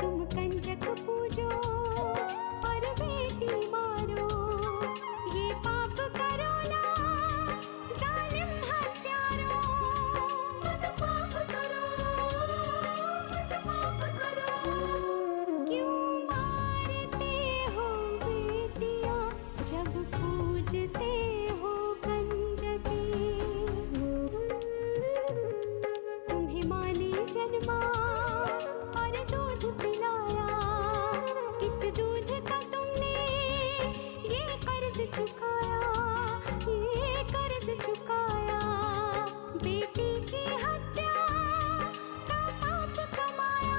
तुम कंजक पूजो और बेटी मारो, ये पाप करो ना जालिम हत्यारों। मत पाप करो, मत पाप करो। क्यों मारते हो बेटियां जब पूजते हो कंजकी। तुम्हें माँ ने जन्मा और दूध पिलाया, इस दूध का तुमने ये कर्ज चुकाया, ये कर्ज चुकाया। बेटी की हत्या का पाप कमाया।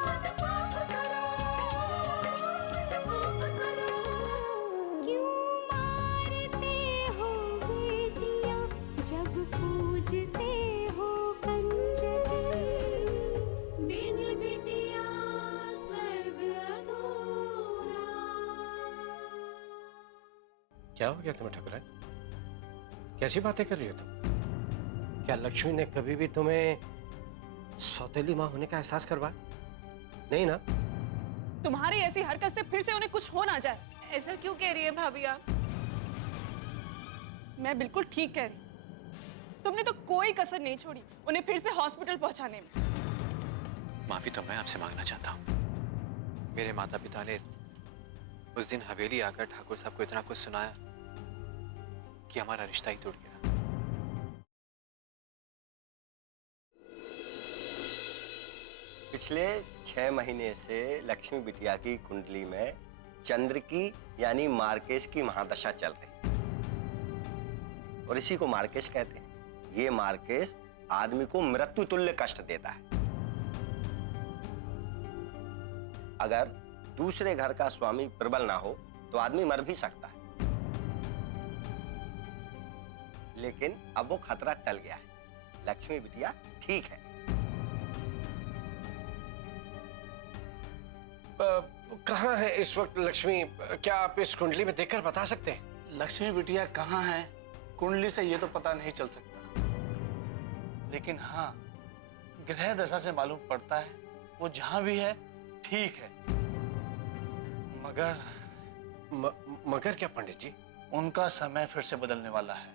मत पाप करो, मत पाप करो। क्यों मारते हो बेटियां जब पूजते हो कंजकी। मेरी बेटिया स्वर्ग अधूरा। क्या हो गया तुम्हें ठकुराइन? कैसी बातें कर रही हो तुम? क्या लक्ष्मी ने कभी भी तुम्हें सौतेली माँ होने का एहसास करवाया? नहीं ना? तुम्हारी ऐसी हरकत से फिर से उन्हें कुछ हो ना जाए। ऐसा क्यों कह रही है भाभी आप? मैं बिल्कुल ठीक कह रही। तुमने तो कोई कसर नहीं छोड़ी उन्हें फिर से हॉस्पिटल पहुंचाने में। माफी तो मैं आपसे मांगना चाहता हूँ। मेरे माता पिता ने उस दिन हवेली आकर ठाकुर साहब को इतना कुछ सुनाया कि हमारा रिश्ता ही टूट गया। पिछले 6 महीने से लक्ष्मी बिटिया की कुंडली में चंद्र की यानी मार्केश की महादशा चल रही और इसी को मार्केश कहते हैं। ये मार्केश आदमी को मृत्यु तुल्य कष्ट देता है। अगर दूसरे घर का स्वामी प्रबल ना हो तो आदमी मर भी सकता है, लेकिन अब वो खतरा टल गया है। लक्ष्मी बिटिया ठीक है। कहाँ है इस वक्त लक्ष्मी? क्या आप इस कुंडली में देखकर बता सकते हैं? लक्ष्मी बिटिया कहाँ है कुंडली से ये तो पता नहीं चल सकता, लेकिन हाँ ग्रह दशा से मालूम पड़ता है वो जहां भी है ठीक है। मगर क्या पंडित जी? उनका समय फिर से बदलने वाला है।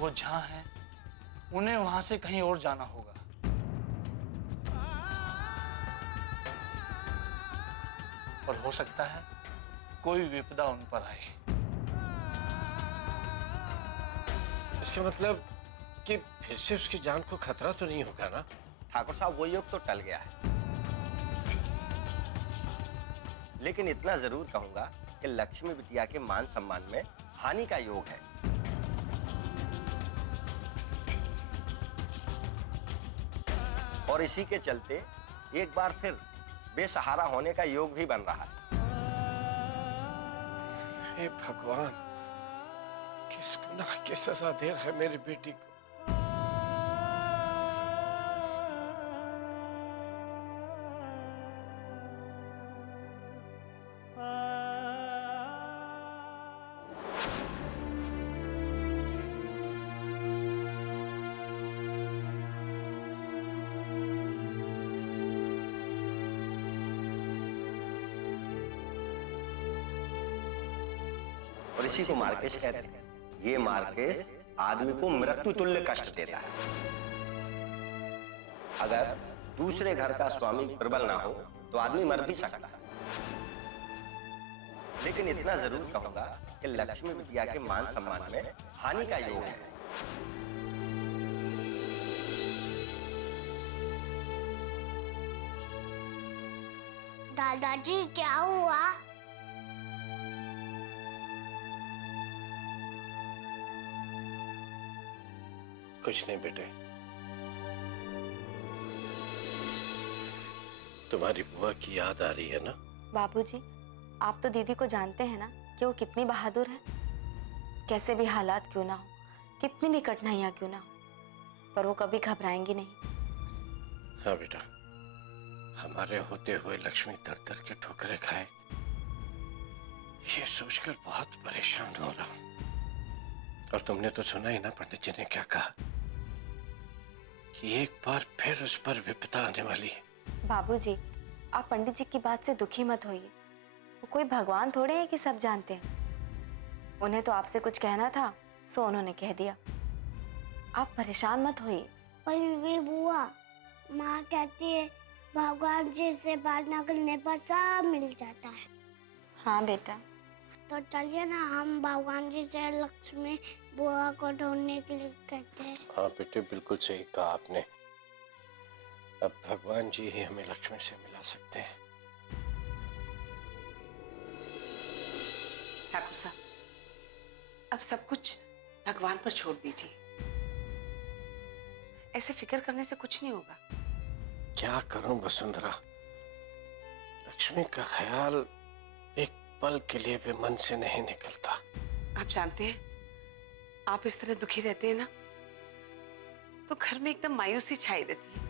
वो जहां है उन्हें वहां से कहीं और जाना होगा। और हो सकता है कोई विपदा उन पर आए। इसका मतलब कि फिर से उसकी जान को खतरा तो नहीं होगा ना? ठाकुर साहब वो योग तो टल गया है, लेकिन इतना जरूर कहूंगा कि लक्ष्मी बिटिया के मान सम्मान में हानि का योग है। और इसी के चलते एक बार फिर बेसहारा होने का योग भी बन रहा है। हे भगवान, किस गुनाह की सजा दे रहा है मेरी बेटी को? और इसी को मार्केश कहते हैं। ये मार्केश आदमी को मृत्यु तुल्य कष्ट देता है। अगर दूसरे घर का स्वामी प्रबल ना हो तो आदमी मर भी सकता है, लेकिन इतना जरूर कहूंगा कि लक्ष्मी बिटिया के मान सम्मान में हानि का योग है। दादाजी क्या हुआ? कुछ नहीं बेटे, तुम्हारी बुआ की याद आ रही है ना? बाबूजी, आप तो दीदी को जानते हैं ना कि वो कितनी बहादुर है। कैसे भी हालात क्यों ना हो, कितनी भी कठिनाइयां क्यों ना हो, पर वो कभी घबराएंगी नहीं। हाँ बेटा, हमारे होते हुए लक्ष्मी दर दर के ठोकरें खाए, ये सोचकर बहुत परेशान हो रहा हूं। और तुमने तो सुना ही ना पंडित जी ने क्या कहा। कि एक बार फिर उस पर विपदा आने वाली है। बाबूजी, आप पंडित जी की बात से दुखी मत होइए। वो कोई भगवान थोड़े हैं कि सब जानते हैं। उन्हें तो आपसे कुछ कहना था, सो उन्होंने कह दिया। आप परेशान मत होइए। पर वे बुआ, माँ कहती है भगवान जी से बात न करने पर सब मिल जाता है। हाँ बेटा। तो चलिए ना, हम भगवान जी से लक्ष्मी बुआ को ढूंढने के लिए कहते हैं। हाँ बेटे, बिल्कुल सही कहा आपने। अब भगवान जी ही हमें लक्ष्मी से मिला सकते हैं। ठाकुर साहब, अब सब कुछ भगवान पर छोड़ दीजिए। ऐसे फिक्र करने से कुछ नहीं होगा। क्या करूं वसुंधरा, लक्ष्मी का ख्याल एक पल के लिए भी मन से नहीं निकलता। आप जानते हैं, आप इस तरह दुखी रहते हैं ना, तो घर में एकदम मायूसी छाई रहती है।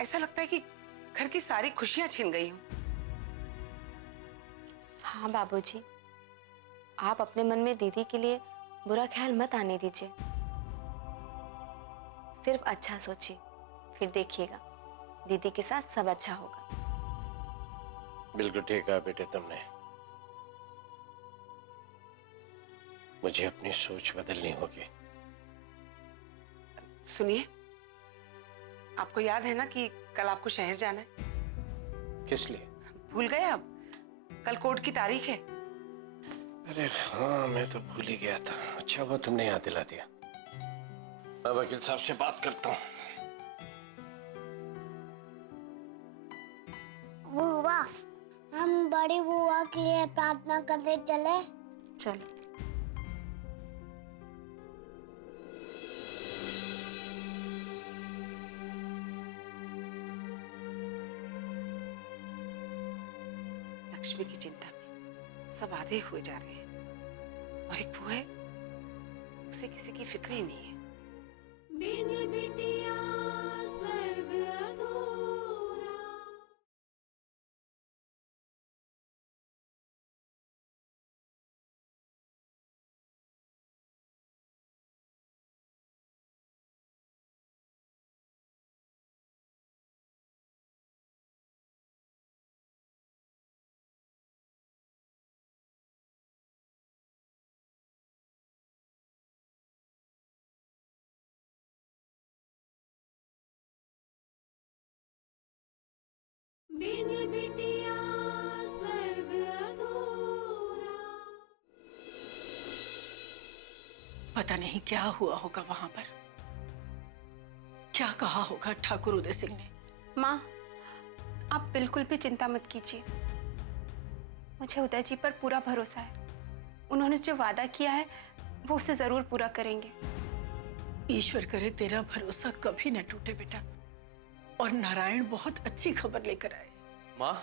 ऐसा लगता है कि घर की सारी खुशियां छिन गई हूं। हाँ बाबूजी, आप अपने मन में दीदी के लिए बुरा ख्याल मत आने दीजिए। सिर्फ अच्छा सोचिए, फिर देखिएगा दीदी के साथ सब अच्छा होगा। बिल्कुल ठीक कहा बेटे तुमने। मुझे अपनी सोच बदलनी होगी। सुनिए, आपको याद है ना कि कल आपको शहर जाना है? किस लिए? भूल गए आप? कल कोर्ट की तारीख है। अरे हाँ, मैं तो भूल ही गया था। अच्छा हुआ तुमने याद दिला दिया। मैं वकील साहब से बात करता हूँ। बुआ, हम बड़ी बुआ के लिए प्रार्थना करने चले। चलो। लक्ष्मी की चिंता में सब आधे हुए जा रहे हैं, और एक वो है, उसे किसी की फिक्र ही नहीं है। बिन बिटिया स्वर्ग अधूरा। बिन बिटिया स्वर्ग अधूरा। पता नहीं क्या हुआ होगा वहां पर, क्या कहा होगा ठाकुर उदय सिंह ने। माँ, आप बिल्कुल भी चिंता मत कीजिए। मुझे उदय जी पर पूरा भरोसा है। उन्होंने जो वादा किया है वो उसे जरूर पूरा करेंगे। ईश्वर करे तेरा भरोसा कभी न टूटे बेटा, और नारायण बहुत अच्छी खबर लेकर आए। माँ,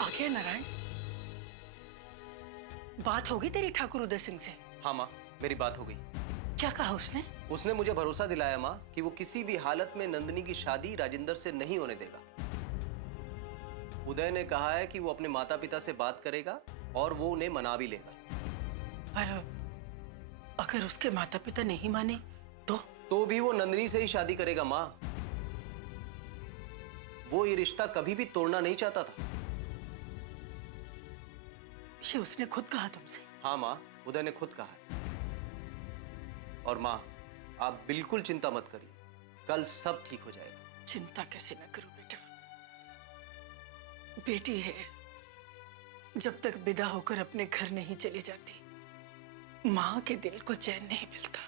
आ गया नारायण? बात होगी तेरी ठाकुर उदय सिंह से? हाँ माँ, मेरी बात हो गई। क्या कहा उसने? उसने मुझे भरोसा दिलाया माँ कि वो किसी भी हालत में नंदिनी की शादी राजेंद्र से नहीं होने देगा। उदय ने कहा है कि वो अपने माता पिता से बात करेगा और वो उन्हें मना भी लेगा। पर अगर उसके माता पिता नहीं माने तो भी वो नंदिनी से ही शादी करेगा माँ। वो ये रिश्ता कभी भी तोड़ना नहीं चाहता था। ये उसने खुद कहा तुमसे? हाँ माँ, उदय ने खुद कहा है। और माँ, आप बिल्कुल चिंता मत करिए, कल सब ठीक हो जाएगा। चिंता कैसे न करूं बेटा, बेटी है, जब तक विदा होकर अपने घर नहीं चली जाती, माँ के दिल को चैन नहीं मिलता।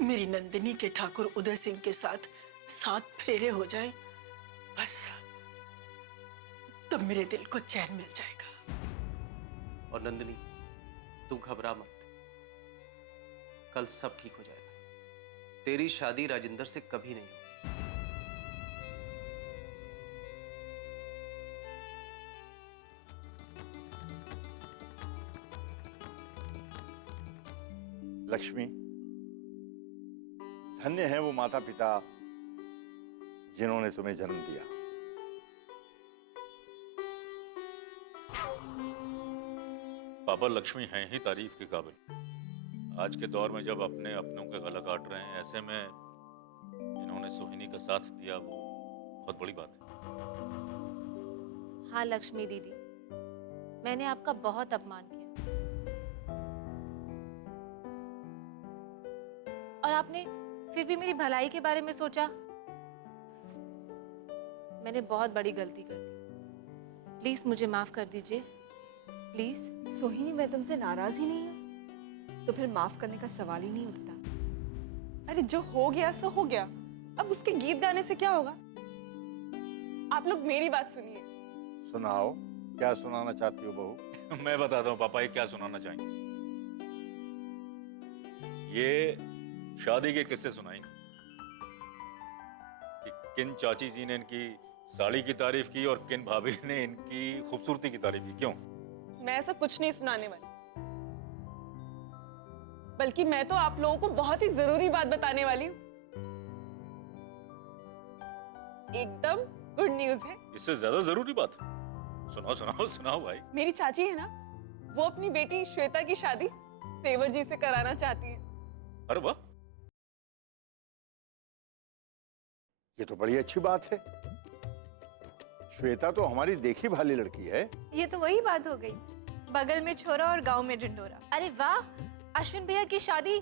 मेरी नंदिनी के ठाकुर उदय सिंह के साथ 7 फेरे हो जाए, बस तब मेरे दिल को चैन मिल जाएगा। और नंदिनी, तू घबरा मत, कल सब ठीक हो जाएगा। तेरी शादी राजेंद्र से कभी नहीं होगी। लक्ष्मी, धन्य है वो माता पिता जिन्होंने तुम्हें जन्म दिया। पापा, लक्ष्मी हैं ही तारीफ के काबिल। आज के दौर में जब अपने अपनों का गला काट रहे हैं, ऐसे में इन्होंने सोहिनी का साथ दिया, वो बहुत बड़ी बात है। हाँ लक्ष्मी दीदी, मैंने आपका बहुत अपमान किया और आपने फिर भी मेरी भलाई के बारे में सोचा। मैंने बहुत बड़ी गलती कर दी, प्लीज मुझे माफ कर दीजिए, प्लीज। सोहिनी, मैं तुमसे नाराज ही नहीं हूँ, तो फिर माफ करने का सवाल ही नहीं उठता। अरे जो हो गया सो हो गया, अब उसके गीत गाने से क्या होगा? आप लोग मेरी बात सुनिए। सुनाओ, क्या सुनाना चाहती हो बहू? मैं बताता हूँ पापा ये क्या सुनाना चाहेंगे। ये शादी के किस्से सुनाएंगे कि किन चाची जी ने इनकी साड़ी की तारीफ की और किन भाभी ने इनकी खूबसूरती की तारीफ की। क्यों? मैं ऐसा कुछ नहीं सुनाने वाली, बल्कि मैं तो आप लोगों को बहुत ही जरूरी बात बताने वाली हूँ। एकदम गुड न्यूज है। इससे ज्यादा जरूरी बात है? सुनाओ सुनाओ सुनाओ भाई। मेरी चाची है ना, वो अपनी बेटी श्वेता की शादी तेवर जी से कराना चाहती है। अरे वाह, ये तो बड़ी अच्छी बात है। श्वेता तो हमारी देखी भाली लड़की है। ये तो वही बात हो गई, बगल में छोरा और गांव में ढिंडोरा। अरे वाह, अश्विन भैया की शादी,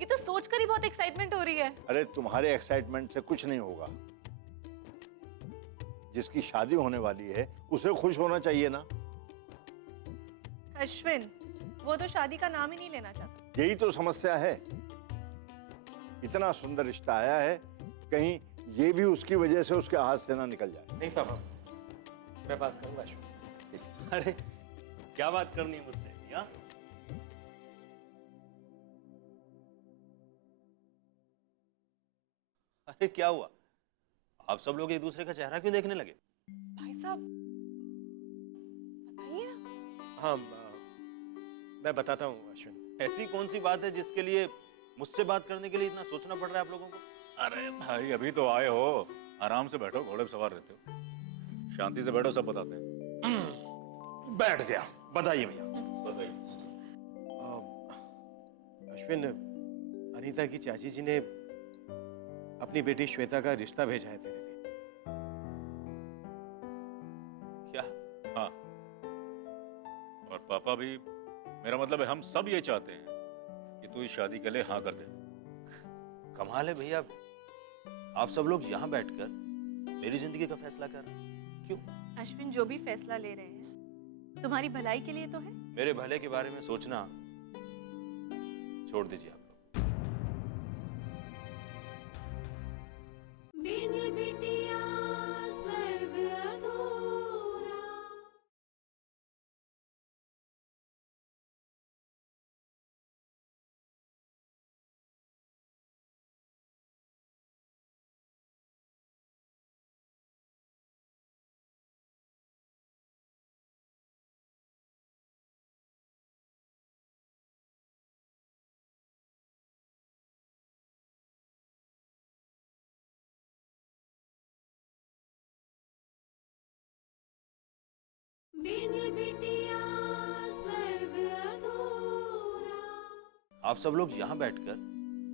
ये तो सोचकर ही बहुत एक्साइटमेंट हो रही है। अरे तुम्हारे एक्साइटमेंट से कुछ नहीं होगा। जिसकी शादी होने वाली है उसे खुश होना चाहिए ना। अश्विन, वो तो शादी का नाम ही नहीं लेना चाहता। यही तो समस्या है। इतना सुंदर रिश्ता आया है, कहीं ये भी उसकी वजह से उसके हाथ से ना निकल जाए। नहीं पापा, मैं बात करूंगा अश्विन से। अरे क्या बात करनी है मुझसे भैया? अरे क्या हुआ? आप सब लोग एक दूसरे का चेहरा क्यों देखने लगे? भाई साहब बताइए ना। हाँ, मैं बताता हूँ अश्विन। ऐसी कौन सी बात है जिसके लिए मुझसे बात करने के लिए इतना सोचना पड़ रहा है आप लोगों को? अरे भाई अभी तो आए हो, आराम से बैठो, घोड़े पे सवार रहते हो, शांति से बैठो, सब बताते हैं। बैठ गया, बताइए भैया। बताइए। अश्विन, अनीता की चाची जी ने अपनी बेटी श्वेता का रिश्ता भेजा है तेरे लिए। क्या? हाँ, और पापा भी, मेरा मतलब है हम सब ये चाहते हैं कि तू इस शादी के लिए हाँ कर दे। कमाल है भैया, आप सब लोग यहाँ बैठकर मेरी जिंदगी का फैसला कर रहे हैं। क्यों? अश्विन, जो भी फैसला ले रहे हैं तुम्हारी भलाई के लिए तो है। मेरे भले के बारे में सोचना छोड़ दीजिए आप लोग। बिन बिटिया स्वर्ग अधूरा। बिन बिटिया स्वर्ग अधूरा। आप सब लोग यहाँ बैठकर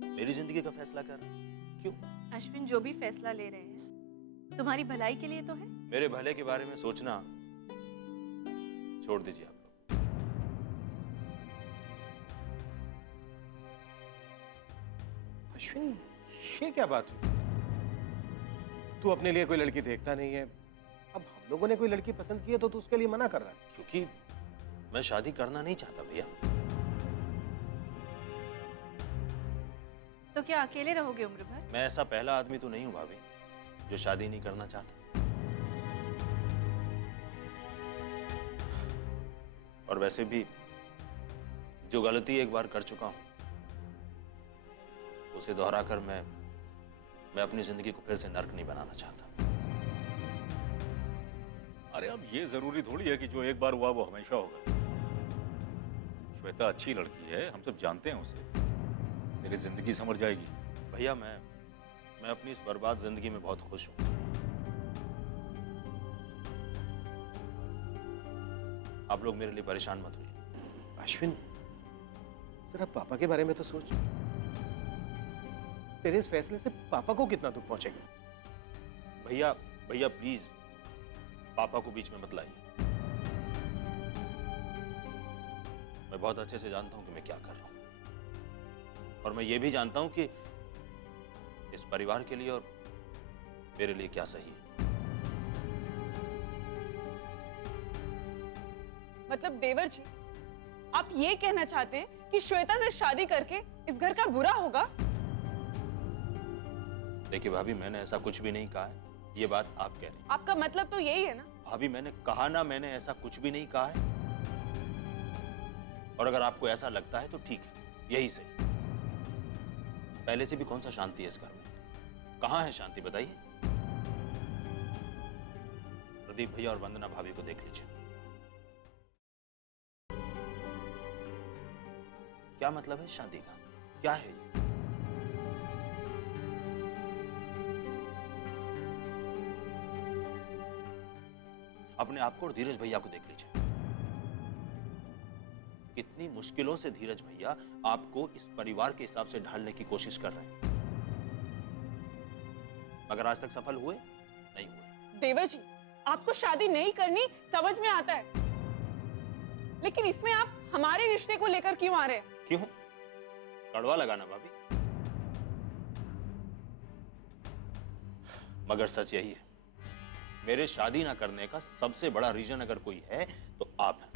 मेरी जिंदगी का फैसला कर रहे हैं। क्यों? अश्विन, जो भी फैसला ले रहे हैं तुम्हारी भलाई के लिए तो है। मेरे भले के बारे में सोचना छोड़ दीजिए आप लोग। अश्विन, ये क्या बात हुई? तू अपने लिए कोई लड़की देखता नहीं है, अब हम लोगों ने कोई लड़की पसंद की है तो तू उसके लिए मना कर रहा है। क्योंकि मैं शादी करना नहीं चाहता भैया। तो क्या अकेले रहोगे उम्र भर? मैं ऐसा पहला आदमी तो नहीं हूं भाभी जो शादी नहीं करना चाहता। और वैसे भी जो गलती एक बार कर चुका हूं उसे दोहराकर मैं अपनी जिंदगी को फिर से नर्क नहीं बनाना चाहता। अरे अब ये जरूरी थोड़ी है कि जो एक बार हुआ वो हमेशा होगा। श्वेता अच्छी लड़की है, हम सब जानते हैं उसे, तेरी जिंदगी संवर जाएगी। भैया मैं अपनी इस बर्बाद जिंदगी में बहुत खुश हूं। आप लोग मेरे लिए परेशान मत होइए। अश्विन, जरा पापा के बारे में तो सोच। तेरे इस फैसले से पापा को कितना दुख पहुंचेगा। भैया भैया प्लीज पापा को बीच में मत लाइए। मैं बहुत अच्छे से जानता हूं कि मैं क्या कर रहा हूं, और मैं ये भी जानता हूं कि इस परिवार के लिए और मेरे लिए क्या सही है। मतलब देवर जी, आप ये कहना चाहते हैं कि श्वेता से शादी करके इस घर का बुरा होगा? देखिए भाभी, मैंने ऐसा कुछ भी नहीं कहा है, ये बात आप कह रहे हैं। आपका मतलब तो यही है ना? भाभी मैंने कहा ना, मैंने ऐसा कुछ भी नहीं कहा है। और अगर आपको ऐसा लगता है तो ठीक है, यही सही। पहले से भी कौन सा शांति है इस घर में? कहां है शांति बताइए? प्रदीप भैया और वंदना भाभी को देख लीजिए। क्या मतलब है शादी का? क्या है ये? अपने आप को और धीरज भैया को देख लीजिए। कितनी मुश्किलों से धीरज भैया आपको इस परिवार के हिसाब से ढालने की कोशिश कर रहे हैं, मगर आज तक सफल हुए नहीं हुए। देवर जी, आपको शादी नहीं करनी समझ में आता है, लेकिन इसमें आप हमारे रिश्ते को लेकर क्यों आ रहे हैं? क्यों? कड़वा लगाना भाभी। मगर सच यही है, मेरे शादी ना करने का सबसे बड़ा रीजन अगर कोई है तो आप हैं।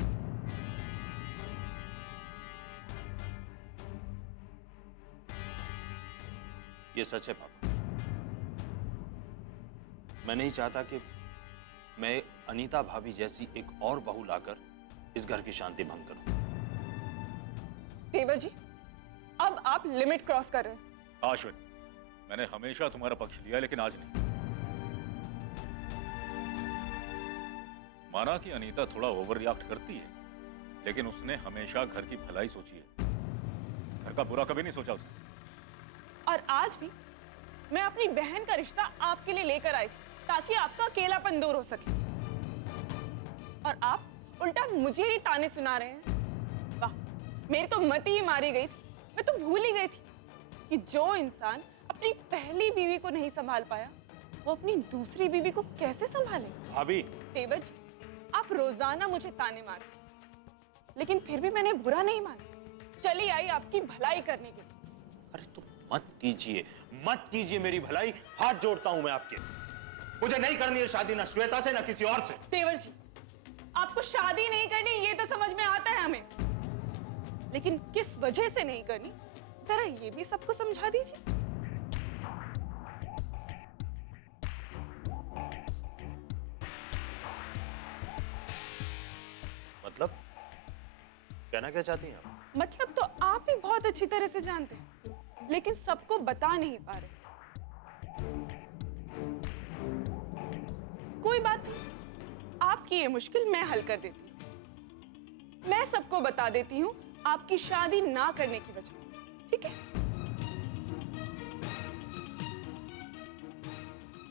ये सच है पापा। मैं नहीं चाहता कि मैं अनीता भाभी जैसी एक और बहू लाकर इस घर की शांति भंग करूं। देवर जी, अब आप लिमिट क्रॉस कर रहे हैं। अश्विन, मैंने हमेशा तुम्हारा पक्ष लिया, लेकिन आज नहीं। माना कि अनीता थोड़ा ओवर रिएक्ट करती है, लेकिन उसने हमेशा घर की भलाई सोची है, घर का बुरा कभी नहीं सोचा उसने। और आज भी मैं अपनी बहन का रिश्ता आपके लिए लेकर आई थी ताकि आपका अकेलापन दूर हो सके, और आप उल्टा मुझे ही ताने सुना रहे हैं। वाह, मेरी तो मति ही मारी गई थी। मैं तो भूल ही गई थी कि जो इंसान अपनी पहली बीवी को नहीं संभाल पाया, वो अपनी दूसरी बीवी को कैसे संभालेगा? भाभी। देवर जी, आप रोजाना मुझे ताने मारते, लेकिन फिर भी मैंने बुरा नहीं माना। चली आई आपकी भलाई करने के लिए। अरे तो मत कीजिए, मत कीजिए मेरी भलाई, हाथ जोड़ता हूं मैं आपके। मुझे नहीं करनी है शादी, ना श्वेता से ना किसी और से। देवर जी, आपको शादी नहीं करनी ये तो समझ में आता है हमें, लेकिन किस वजह से नहीं करनी, जरा ये भी सबको समझा दीजिए। मतलब कहना क्या चाहती हैं आप? मतलब तो आप भी बहुत अच्छी तरह से जानते हैं, लेकिन सबको बता नहीं पा रहे। कोई बात नहीं, आपकी ये मुश्किल मैं हल कर देती हूँ। मैं सबको बता देती हूँ आपकी शादी ना करने की वजह, ठीक है?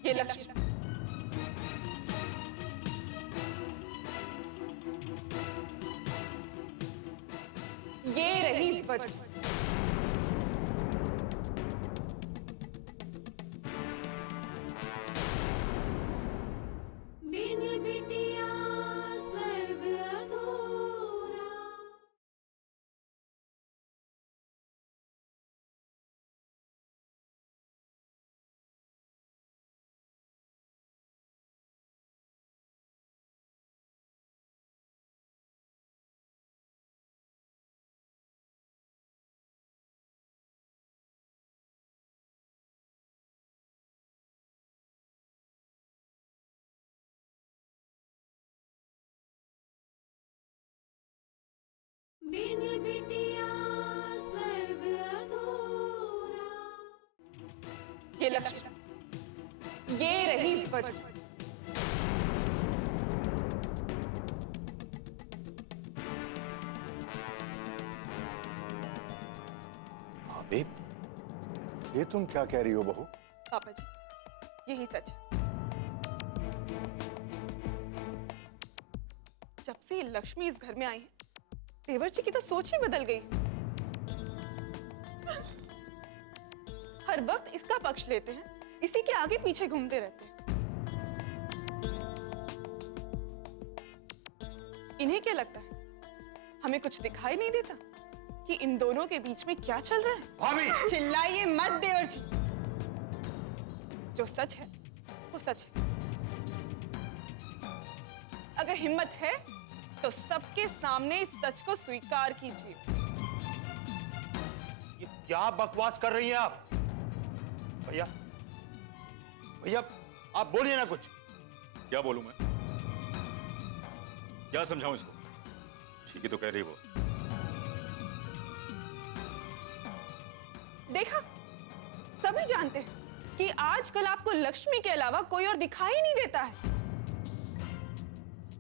ये लक्ष्मी, ये रही वजह। बिन बिटिया स्वर्ग अधूरा। बिन बिटिया स्वर्ग अधूरा। ये लक्ष्मी, ये रही वजह। भाभी, ये तुम क्या कह रही हो बहू? पापा जी, यही सच है। जब से ये लक्ष्मी इस घर में आई है, देवर जी की तो सोच ही बदल गई। हर वक्त इसका पक्ष लेते हैं, इसी के आगे पीछे घूमते रहते हैं। इन्हें क्या लगता है हमें कुछ दिखाई नहीं देता कि इन दोनों के बीच में क्या चल रहा है? भाभी! चिल्लाइए मत देवर जी। जो सच है वो सच है। अगर हिम्मत है तो सबके सामने इस सच को स्वीकार कीजिए। ये क्या बकवास कर रही हैं आप? भैया, भैया आप बोलिए ना कुछ। क्या बोलूं मैं? क्या समझाऊं इसको? ठीक ही तो कह रही वो। देखा, सभी जानते हैं कि आजकल आपको लक्ष्मी के अलावा कोई और दिखाई नहीं देता है।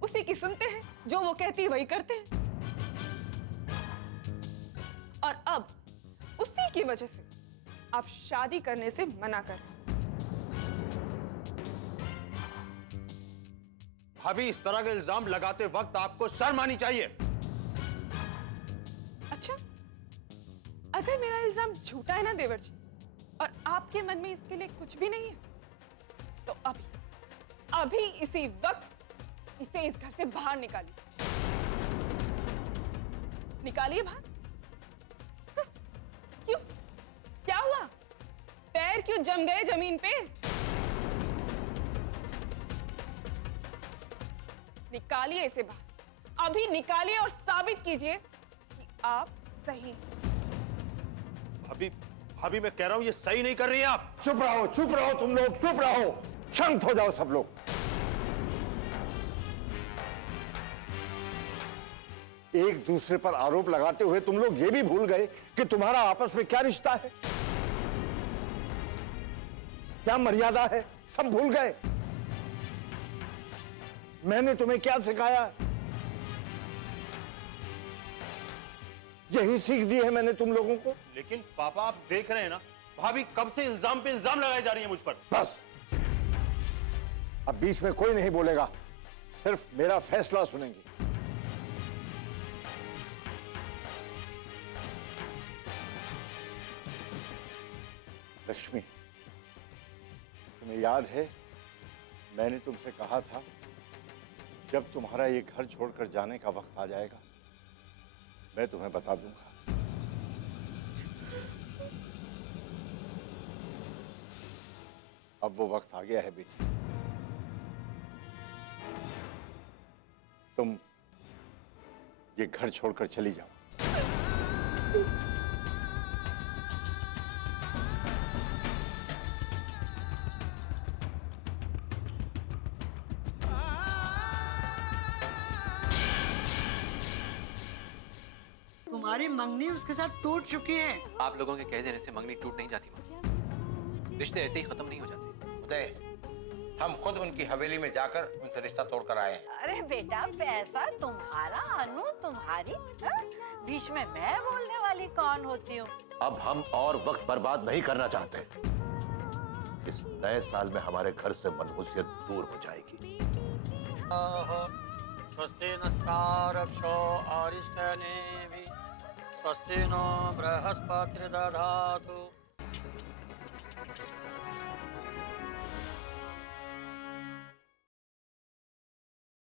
उसी की सुनते हैं, जो वो कहती है वही करते हैं। और अब उसी की वजह से आप शादी करने से मना कर रहे हैं। भाभी, इस तरह के इल्जाम लगाते वक्त आपको शर्म आनी चाहिए। अच्छा, अगर मेरा इल्जाम झूठा है ना देवर जी, और आपके मन में इसके लिए कुछ भी नहीं है, तो अभी इसी वक्त इसे इस घर से बाहर निकालिए। निकालिए बाहर। क्यों? क्या हुआ? पैर क्यों जम गए जमीन पे? निकालिए इसे बाहर। अभी निकालिए और साबित कीजिए कि आप सही हैं। भाभी, भाभी मैं कह रहा हूं ये सही नहीं कर रही हैं आप। चुप रहो तुम लोग, चुप रहो, शांत हो जाओ सब लोग। एक दूसरे पर आरोप लगाते हुए तुम लोग ये भी भूल गए कि तुम्हारा आपस में क्या रिश्ता है, क्या मर्यादा है, सब भूल गए। मैंने तुम्हें क्या सिखाया? यही सीख दी है मैंने तुम लोगों को। लेकिन पापा आप देख रहे हैं ना, भाभी कब से इल्जाम पे इल्जाम लगाए जा रही है मुझ पर। बस, अब बीच में कोई नहीं बोलेगा, सिर्फ मेरा फैसला सुनेंगे। लक्ष्मी, तुम्हें याद है मैंने तुमसे कहा था जब तुम्हारा ये घर छोड़कर जाने का वक्त आ जाएगा मैं तुम्हें बता दूंगा। अब वो वक्त आ गया है बेटी, तुम ये घर छोड़कर चली जाओ। तुम्हारी मंगनी उसके साथ टूट चुकी है। आप लोगों के कह देने से मंगनी टूट नहीं जाती माँ। रिश्ते ऐसे ही खत्म नहीं हो जाते। उदय, हम खुद उनकी हवेली में जाकर उनसे रिश्ता तोड़कर आए हैं। अरे बेटा, पैसा तुम्हारा, अनु तुम्हारी, बीच में मैं बोलने वाली कौन होती हूँ? अब हम और वक्त बर्बाद नहीं करना चाहते। इस नए साल में हमारे घर से मनहूसियत दूर हो जाएगी। स्वस्ति नस्तारक्षो अरिष्टनेमि, स्वस्ति नो बृहस्पतिर्दधातु,